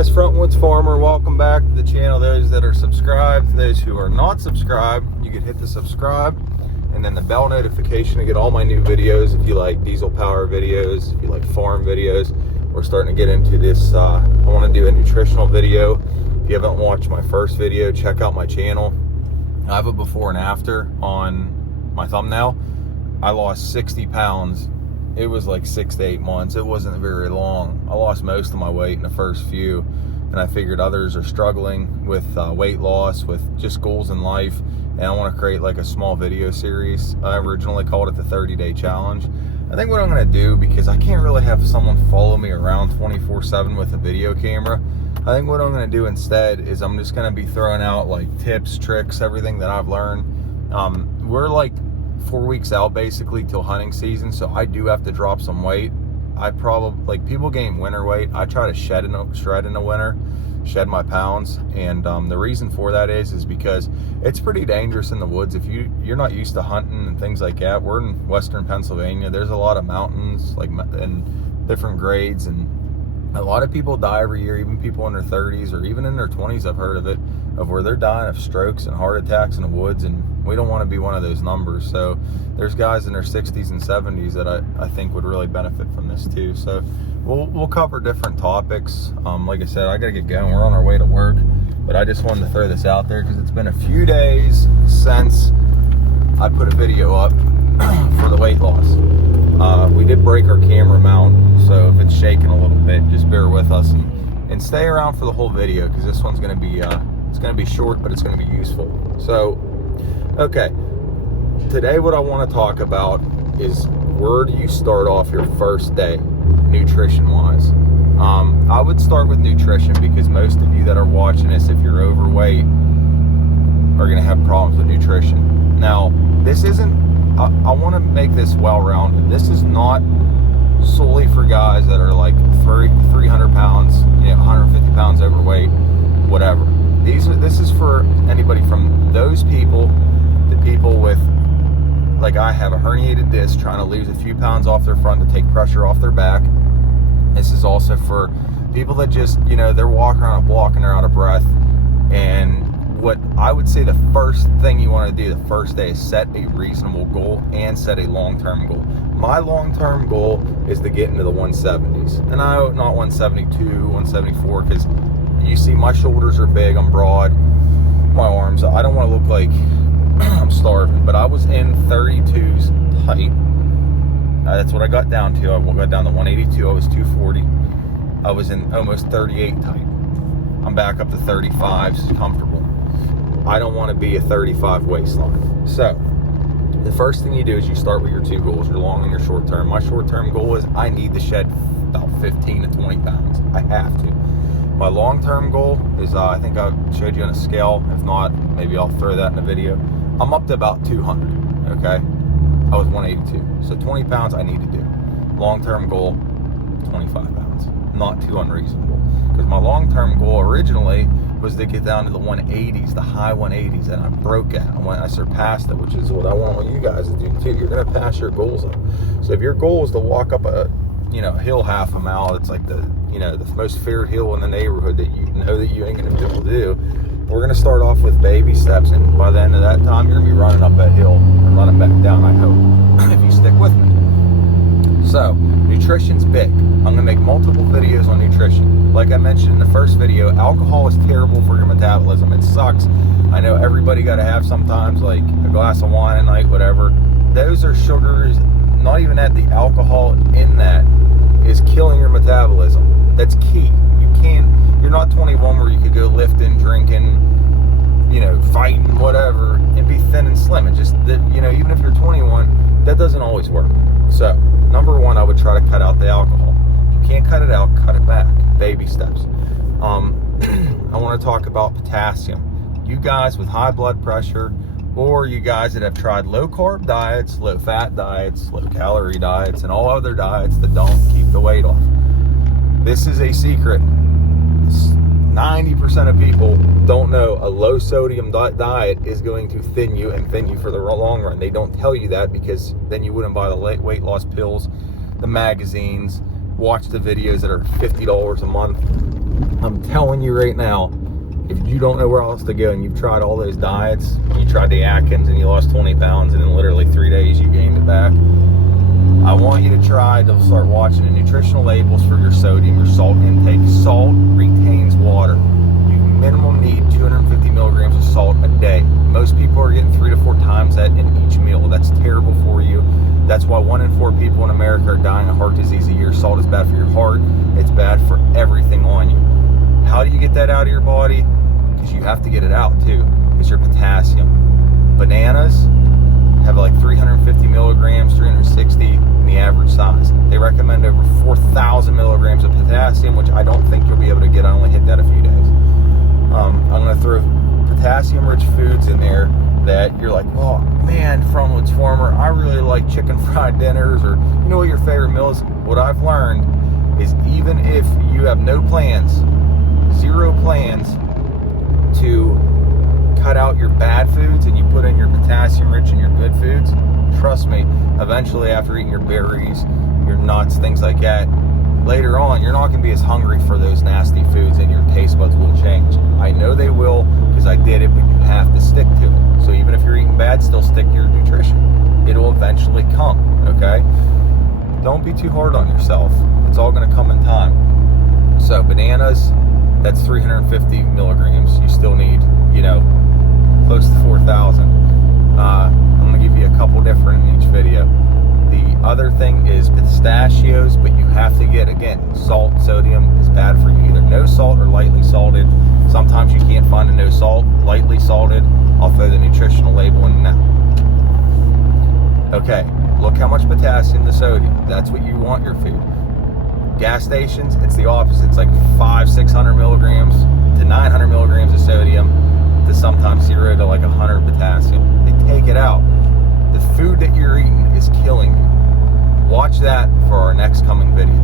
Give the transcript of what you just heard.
guys, Frontwoods Farmer. Welcome back to the channel. Those that are subscribed, those who are not subscribed, you can hit the subscribe and then the bell notification to get all my new videos. If you like diesel power videos, if you like farm videos, we're starting to get into this. I want to do a nutritional video. If you haven't watched my first video, check out my channel. I have a before and after on my thumbnail. I lost 60 pounds. It was like 6 to 8 months. It wasn't very long. I lost most of my weight in the first few, and I figured others are struggling with weight loss, with just goals in life, and I want to create like a small video series. I originally called it the 30-day challenge. I think what I'm going to do, because I can't really have someone follow me around 24/7 with a video camera, I think what I'm going to do instead is I'm just going to be throwing out like tips, tricks, everything that I've learned. We're like 4 weeks out basically till hunting season, so I do have to drop some weight. I probably, like, people gain winter weight. I try to shred in the winter, shed my pounds, and the reason for that is because it's pretty dangerous in the woods. If you're not used to hunting and things like that. We're in western Pennsylvania. There's a lot of mountains, like, and different grades, and a lot of people die every year, even people in their 30s or even in their 20s, I've heard of it, of where they're dying of strokes and heart attacks in the woods, and we don't want to be one of those numbers. So there's guys in their 60s and 70s that I think would really benefit from this too. So we'll cover different topics. Like I said, I gotta get going. We're on our way to work, but I just wanted to throw this out there because it's been a few days since I put a video up for the weight loss. We did break our camera mount, so if it's shaking a little bit, just bear with us and stay around for the whole video, because this one's going to be it's going to be short, but it's going to be useful. So, okay, today what I want to talk about is where do you start off your first day, nutrition-wise. I would start with nutrition, because most of you that are watching this, if you're overweight, are going to have problems with nutrition. Now, this isn't, I want to make this well-rounded. This is not solely for guys that are like 300 pounds, 150 pounds overweight, whatever. This is for anybody from those people to people with, like I have, a herniated disc, trying to lose a few pounds off their front to take pressure off their back. This is also for people that just, they're walking around a block and they're out of breath. And what I would say the first thing you want to do the first day is set a reasonable goal and set a long-term goal. My long-term goal is to get into the 170s. And I know not 172, 174, because you see my shoulders are big, I'm broad, my arms, I don't want to look like I'm starving, but I was in 32s tight. That's what I got down to. I got down to 182, I was 240. I was in almost 38 tight. I'm back up to 35s comfortable. I don't want to be a 35 waistline. So the first thing you do is you start with your two goals, your long and your short term. My short term goal is I need to shed about 15 to 20 pounds. I have to. My long term goal is, I think I showed you on a scale. If not, maybe I'll throw that in the video. I'm up to about 200, okay? I was 182. So 20 pounds I need to do. Long term goal, 25 pounds. Not too unreasonable. Because my long term goal originally was to get down to the 180s, the high 180s, and I broke it. I surpassed it, which is what I want you guys to do too. You're going to pass your goals up. So if your goal is to walk up a hill half a mile, it's like the most feared hill in the neighborhood that you know that you ain't going to be able to do. We're going to start off with baby steps, and by the end of that time, you're going to be running up that hill and running back down, I hope, if you stick with me. So, nutrition's big. I'm going to make multiple videos on nutrition. Like I mentioned in the first video, alcohol is terrible for your metabolism. It sucks. I know everybody got to have sometimes like a glass of wine a night, whatever. Those are sugars, not even that. The alcohol in that is killing your metabolism. That's key. You're not 21 where you could go lifting, drinking, fighting, whatever, and be thin and slim. And just, even if you're 21, that doesn't always work. So, number one, I would try to cut out the alcohol. If you can't cut it out, cut it back. Baby steps. I want to talk about potassium. You guys with high blood pressure, or you guys that have tried low carb diets, low fat diets, low calorie diets, and all other diets that don't keep the weight off. This is a secret. 90% of people don't know a low sodium diet is going to thin you for the long run. They don't tell you that, because then you wouldn't buy the weight loss pills, the magazines, watch the videos that are $50 a month. I'm telling you right now, if you don't know where else to go and you've tried all those diets, you tried the Atkins and you lost 20 pounds and in literally 3 days you gained it back, I want you to try to start watching the nutritional labels for your sodium, your salt intake. Salt retains water. You minimum need 250 milligrams of salt a day. Most people are getting 3 to 4 times that in each meal. That's terrible for you. That's why 1 in 4 people in America are dying of heart disease a year. Salt is bad for your heart. It's bad for everything on you. How do you get that out of your body? Because you have to get it out too. It's your potassium. Bananas have like 350 milligrams, 360 in the average size. They recommend over 4,000 milligrams of potassium, which I don't think you'll be able to get. I only hit that a few days. I'm going to throw potassium-rich foods in there that you're like, oh man, from Woods Farmer, I really like chicken fried dinners, or you know what your favorite meal is. What I've learned is even if you have no plans, 0 plans to cut out your bad foods and you put in your potassium rich and your good foods, trust me, eventually after eating your berries, your nuts, things like that, later on you're not going to be as hungry for those nasty foods and your taste buds will change. I know they will because I did it, but you have to stick to it. So even if you're eating bad, still stick to your nutrition. It'll eventually come, okay? Don't be too hard on yourself. It's all going to come in time. So bananas, that's 350 milligrams. You still need, you know, close to 4,000. I'm going to give you a couple different in each video. The other thing is pistachios, but you have to get, again, salt, sodium is bad for you. Either no salt or lightly salted. Sometimes you can't find a no salt, lightly salted. I'll throw the nutritional label in now. Okay, look how much potassium to sodium. That's what you want your food. Gas stations, it's the opposite. It's like 500-600 milligrams to 900 milligrams of sodium to sometimes 0 to like 100 potassium. They take it out. The food that you're eating is killing you. Watch that for our next coming video.